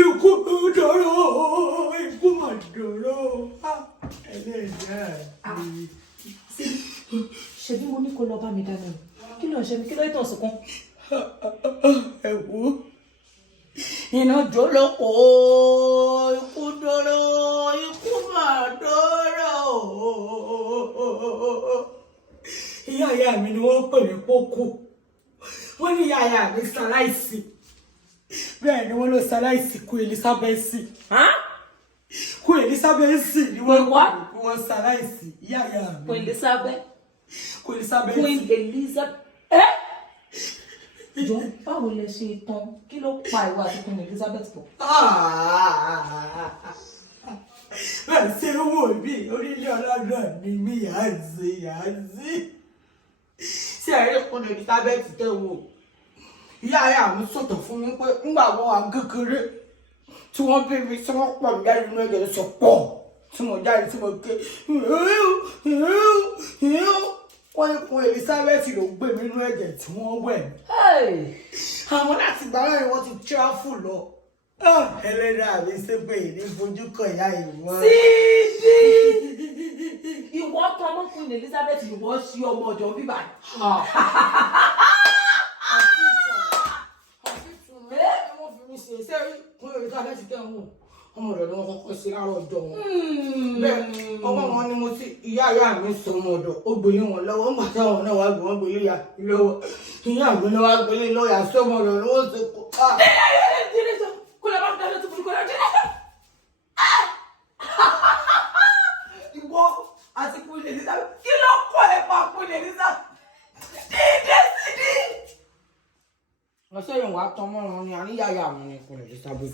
ikú dọ̀rọ̀ ikú mà dọ̀rọ̀ ẹlẹ́dàá mi. Ṣebí mo ní kó lọ bá mi dáná kí ló ń ṣe mí kí ló ń tàn sùnkún. Ẹ wo iná jó lóko ikú dọ̀rọ̀ ikú mà dọ̀rọ̀ ìyá mi ni wọ́n pè mí pókó wọ́n ní ìyá mi ṣaláìsí bẹ́ẹ̀ ni wọ́n lọ ṣaláìsí kú Elizabeth kú Elizabeth ni wọ́n wá wọ́n ṣaláìsí ìyá mi. Queen Elizabeth. Queen Elizabeth. Queen Elizabeth. Jọ báwo lẹ ṣe tán kí ló pa ìwà àti Queen Elizabeth pọ̀. Bẹ́ẹ̀ ṣe wò mí orílẹ̀ ọlọ́dọ̀ ni mí yàzí. Ṣé ẹ̀rí Queen Elizabeth tẹ̀ wò? Ìyá mi sọ̀tọ̀ fún mi pé ńgbà wọn wà kékeré tí wọ́n bí mi tí wọ́n pọ̀ mí jáde nínú ẹ̀jẹ̀ sọ pọ̀ tí mo jáde tí mo ké wọ́n ní Queen Elizabeth ló gbé mi nínú ẹ̀jẹ̀ tí wọ́n wẹ̀. Àwọn láti gbà wọ́n wọ́n ti tíráfù lọ. Ẹlẹ́dàá mi ṣe pé ìní fojú kan ìyá ìwọ. Sídì! Ìwọ tán mọ́ Queen Elizabeth ìwọ sí ọmọ ọ̀dọ̀ bíbá. Ọmọ ọ̀dọ̀ ni wọ́n kọ́kọ́ sí láàárọ̀ ọjọ́ wọn. Bẹ́ẹ̀ ọmọ wọn ni mo ti ìyá mi sọ ọmọ ọ̀dọ̀ ó gbélé wọn lọ́wọ́ nígbà táwọn náà wá gbé wọn gbélé ya lọ́wọ́ ìyá mi náà wá gbélé lọ́ọ̀yà sí ọmọ ọ̀dọ̀ lọ́wọ́ tó kọ́. Ìwọ àti Queen Elizabeth kí ló kọ́ ẹ̀ pa Queen Elizabeth? Sídì. Wọ́n sẹ́yìn wá tán mọ́ wọn ni àníyá mi ni Queen Elizabeth.